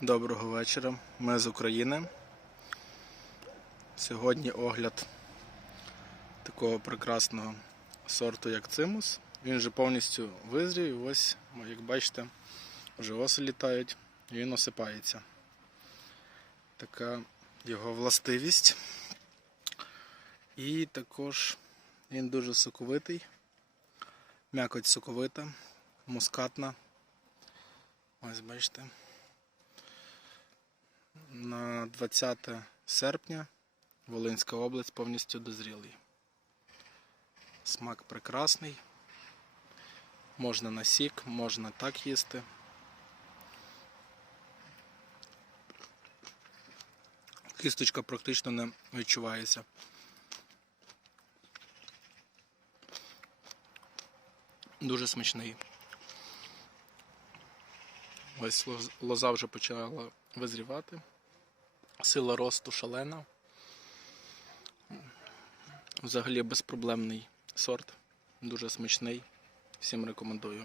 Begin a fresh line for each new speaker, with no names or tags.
Доброго вечора. Ми з України. Сьогодні огляд такого прекрасного сорту, як цимус. Він вже повністю визрів. І ось, як бачите, вже оси літають і він осипається. Така його властивість. І також він дуже соковитий, м'якоть соковита, мускатна. Ось бачите. На 20 серпня Волинська область повністю дозрілий. Смак прекрасний. Можна на сік, можна так їсти. Кісточка практично не відчувається. Дуже смачний. Ось лоз- лоза вже почала визрівати. Сила росту шалена. Взагалі безпроблемний сорт. Дуже смачний. Всім рекомендую.